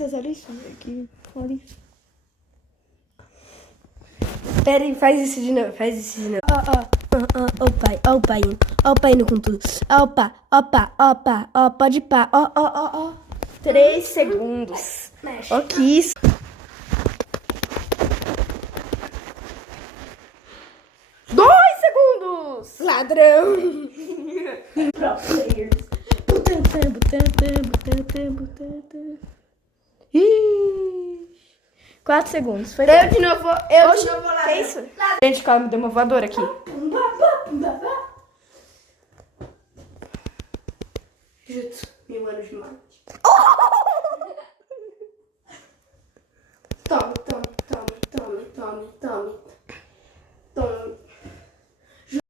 Puta, olha isso aqui. Olha isso. Pera aí, faz isso de novo, faz isso de novo. Ó o pai indo com tudo. Ó, pode pá, ó. 3 segundos. Mexe. Ó que isso. Segundos. Ladrão. Pro players. Ih, 4 segundos. Foi Eu de novo lá. que isso? Gente, calma, me deu uma voadora aqui.